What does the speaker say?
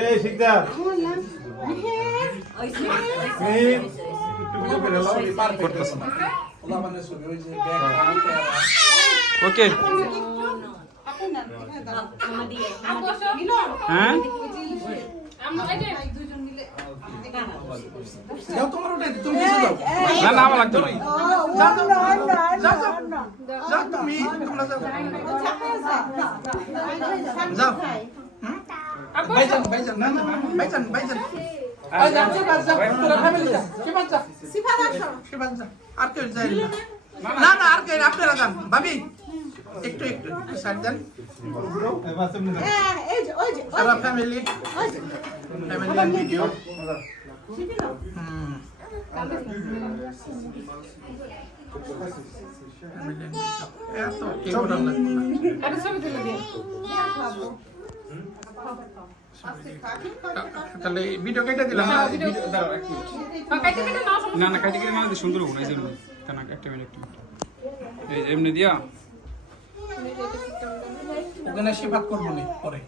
এই শিকদার ওকে হ্যাঁ না না আমার লাগতো না না না আর কে আপনারা যান ভাবি একটু একটু সাইড দেন সারা ফ্যামিলি ভিডিও এত কে বড় তাহলে ভিডিও কেটে দিলাম না না কাটি কেটে মানে সুন্দর হবে না এই জন্য না একটা মিনিট এই এমনি দিয়া ওখানে সিফাত করবো নি পরে